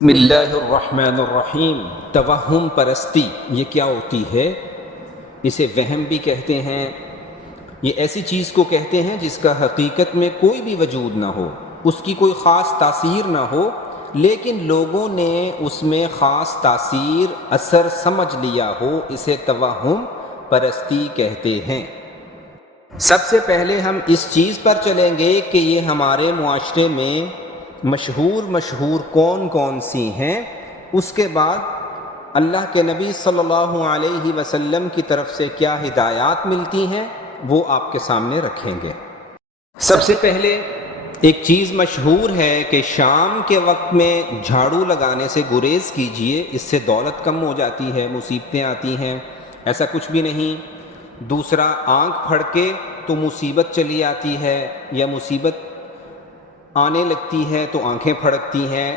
بسم اللہ الرحمن الرحیم۔ توہم پرستی یہ کیا ہوتی ہے؟ اسے وہم بھی کہتے ہیں۔ یہ ایسی چیز کو کہتے ہیں جس کا حقیقت میں کوئی بھی وجود نہ ہو، اس کی کوئی خاص تاثیر نہ ہو، لیکن لوگوں نے اس میں خاص تاثیر اثر سمجھ لیا ہو، اسے توہم پرستی کہتے ہیں۔ سب سے پہلے ہم اس چیز پر چلیں گے کہ یہ ہمارے معاشرے میں مشہور کون کون سی ہیں، اس کے بعد اللہ کے نبی صلی اللہ علیہ وسلم کی طرف سے کیا ہدایات ملتی ہیں وہ آپ کے سامنے رکھیں گے۔ سب سے پہلے ایک چیز مشہور ہے کہ شام کے وقت میں جھاڑو لگانے سے گریز کیجئے، اس سے دولت کم ہو جاتی ہے، مصیبتیں آتی ہیں۔ ایسا کچھ بھی نہیں۔ دوسرا، آنکھ پھڑکے تو مصیبت چلی آتی ہے یا مصیبت آنے لگتی ہے تو آنکھیں پھڑکتی ہیں۔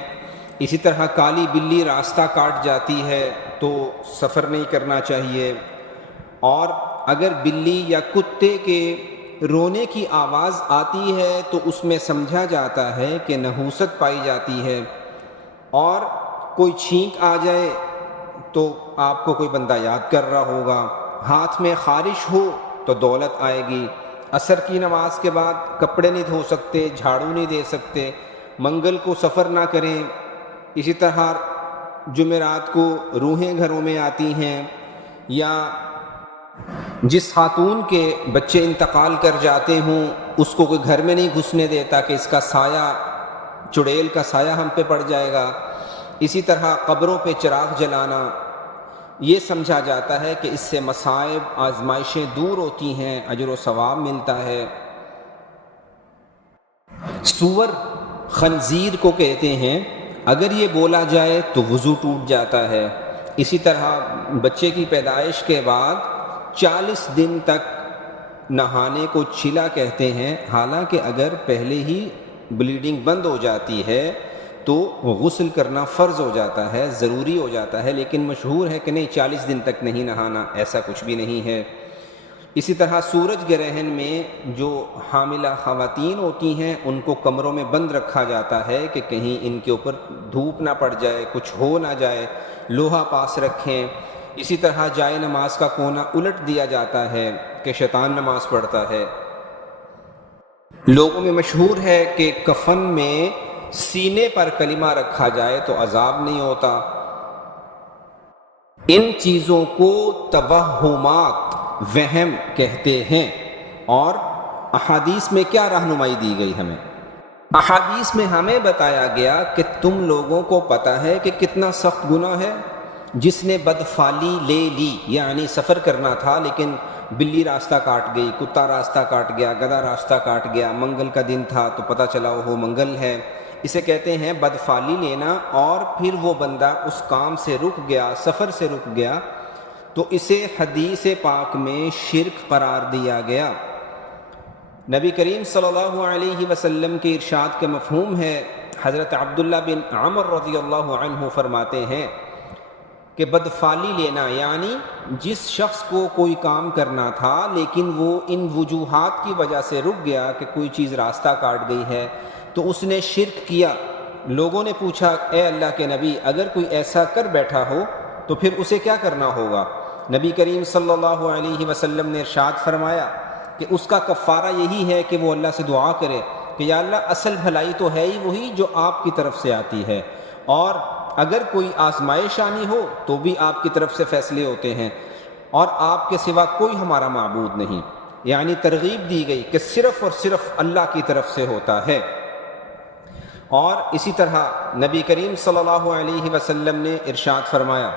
اسی طرح کالی بلی راستہ کاٹ جاتی ہے تو سفر نہیں کرنا چاہیے۔ اور اگر بلی یا کتے کے رونے کی آواز آتی ہے تو اس میں سمجھا جاتا ہے کہ نحوست پائی جاتی ہے۔ اور کوئی چھینک آ جائے تو آپ کو کوئی بندہ یاد کر رہا ہوگا۔ ہاتھ میں خارش ہو تو دولت آئے گی۔ عصر کی نماز کے بعد کپڑے نہیں دھو سکتے، جھاڑو نہیں دے سکتے، منگل کو سفر نہ کریں۔ اسی طرح جمعرات کو روحیں گھروں میں آتی ہیں، یا جس خاتون کے بچے انتقال کر جاتے ہوں اس کو کوئی گھر میں نہیں گھسنے دیتا کہ اس کا سایہ، چڑیل کا سایہ ہم پہ پڑ جائے گا۔ اسی طرح قبروں پہ چراغ جلانا، یہ سمجھا جاتا ہے کہ اس سے مصائب، آزمائشیں دور ہوتی ہیں، اجر و ثواب ملتا ہے۔ سور خنزیر کو کہتے ہیں، اگر یہ بولا جائے تو وضو ٹوٹ جاتا ہے۔ اسی طرح بچے کی پیدائش کے بعد 40 دن تک نہانے کو چلا کہتے ہیں، حالانکہ اگر پہلے ہی بلیڈنگ بند ہو جاتی ہے تو غسل کرنا فرض ہو جاتا ہے، ضروری ہو جاتا ہے، لیکن مشہور ہے کہ نہیں 40 دن تک نہیں نہانا، ایسا کچھ بھی نہیں ہے۔ اسی طرح سورج گرہن میں جو حاملہ خواتین ہوتی ہیں ان کو کمروں میں بند رکھا جاتا ہے کہ کہیں ان کے اوپر دھوپ نہ پڑ جائے، کچھ ہو نہ جائے، لوہا پاس رکھیں۔ اسی طرح جائے نماز کا کونا الٹ دیا جاتا ہے کہ شیطان نماز پڑھتا ہے۔ لوگوں میں مشہور ہے کہ کفن میں سینے پر کلمہ رکھا جائے تو عذاب نہیں ہوتا۔ ان چیزوں کو توہمات، وہم کہتے ہیں۔ اور احادیث میں کیا رہنمائی دی گئی ہمیں؟ احادیث میں ہمیں بتایا گیا کہ تم لوگوں کو پتہ ہے کہ کتنا سخت گناہ ہے۔ جس نے بدفعلی لے لی، یعنی سفر کرنا تھا لیکن بلی راستہ کاٹ گئی، کتا راستہ کاٹ گیا، گدھا راستہ کاٹ گیا، منگل کا دن تھا تو پتہ چلا وہ منگل ہے، اسے کہتے ہیں بدفعلی لینا، اور پھر وہ بندہ اس کام سے رک گیا، سفر سے رک گیا، تو اسے حدیث پاک میں شرک قرار دیا گیا۔ نبی کریم صلی اللہ علیہ وسلم کے ارشاد کا مفہوم ہے، حضرت عبداللہ بن عمر رضی اللہ عنہ فرماتے ہیں کہ بدفعلی لینا یعنی جس شخص کو کوئی کام کرنا تھا لیکن وہ ان وجوہات کی وجہ سے رک گیا کہ کوئی چیز راستہ کاٹ گئی ہے تو اس نے شرک کیا۔ لوگوں نے پوچھا، اے اللہ کے نبی، اگر کوئی ایسا کر بیٹھا ہو تو پھر اسے کیا کرنا ہوگا؟ نبی کریم صلی اللہ علیہ وسلم نے ارشاد فرمایا کہ اس کا کفارہ یہی ہے کہ وہ اللہ سے دعا کرے کہ یا اللہ، اصل بھلائی تو ہے ہی وہی جو آپ کی طرف سے آتی ہے، اور اگر کوئی آزمائش آنی ہو تو بھی آپ کی طرف سے فیصلے ہوتے ہیں، اور آپ کے سوا کوئی ہمارا معبود نہیں۔ یعنی ترغیب دی گئی کہ صرف اور صرف اللہ کی طرف سے ہوتا ہے۔ اور اسی طرح نبی کریم صلی اللہ علیہ وسلم نے ارشاد فرمایا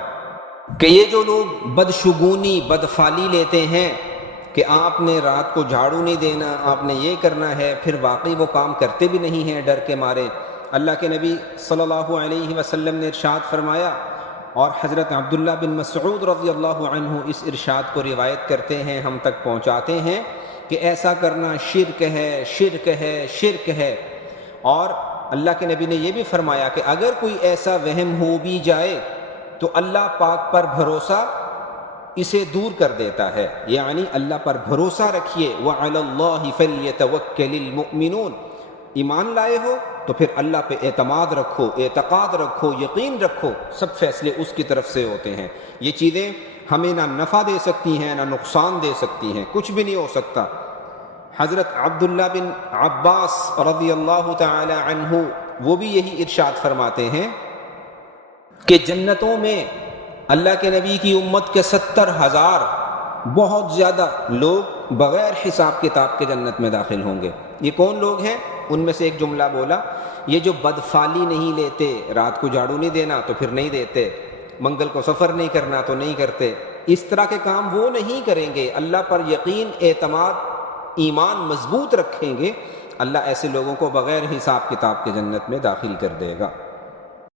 کہ یہ جو لوگ بدشگونی، بدفعلی لیتے ہیں کہ آپ نے رات کو جھاڑو نہیں دینا، آپ نے یہ کرنا ہے، پھر واقعی وہ کام کرتے بھی نہیں ہیں ڈر کے مارے۔ اللہ کے نبی صلی اللہ علیہ وسلم نے ارشاد فرمایا، اور حضرت عبداللہ بن مسعود رضی اللہ عنہ اس ارشاد کو روایت کرتے ہیں، ہم تک پہنچاتے ہیں کہ ایسا کرنا شرک ہے، شرک ہے، شرک ہے۔ اور اللہ کے نبی نے یہ بھی فرمایا کہ اگر کوئی ایسا وہم ہو بھی جائے تو اللہ پاک پر بھروسہ اسے دور کر دیتا ہے، یعنی اللہ پر بھروسہ رکھیے، وَعَلَى اللَّهِ فَلْيَتَوَكَّلِ الْمُؤْمِنُونَ، ایمان لائے ہو تو پھر اللہ پہ اعتماد رکھو، اعتقاد رکھو، یقین رکھو، سب فیصلے اس کی طرف سے ہوتے ہیں۔ یہ چیزیں ہمیں نہ نفع دے سکتی ہیں نہ نقصان دے سکتی ہیں، کچھ بھی نہیں ہو سکتا۔ حضرت عبداللہ بن عباس رضی اللہ تعالی عنہ وہ بھی یہی ارشاد فرماتے ہیں کہ جنتوں میں اللہ کے نبی کی امت کے 70,000 بہت زیادہ لوگ بغیر حساب کتاب کے جنت میں داخل ہوں گے۔ یہ کون لوگ ہیں؟ ان میں سے ایک جملہ بولا، یہ جو بدفعلی نہیں لیتے، رات کو جھاڑو نہیں دینا تو پھر نہیں دیتے، منگل کو سفر نہیں کرنا تو نہیں کرتے، اس طرح کے کام وہ نہیں کریں گے، اللہ پر یقین، اعتماد، ایمان مضبوط رکھیں گے، اللہ ایسے لوگوں کو بغیر حساب کتاب کے جنت میں داخل کر دے گا۔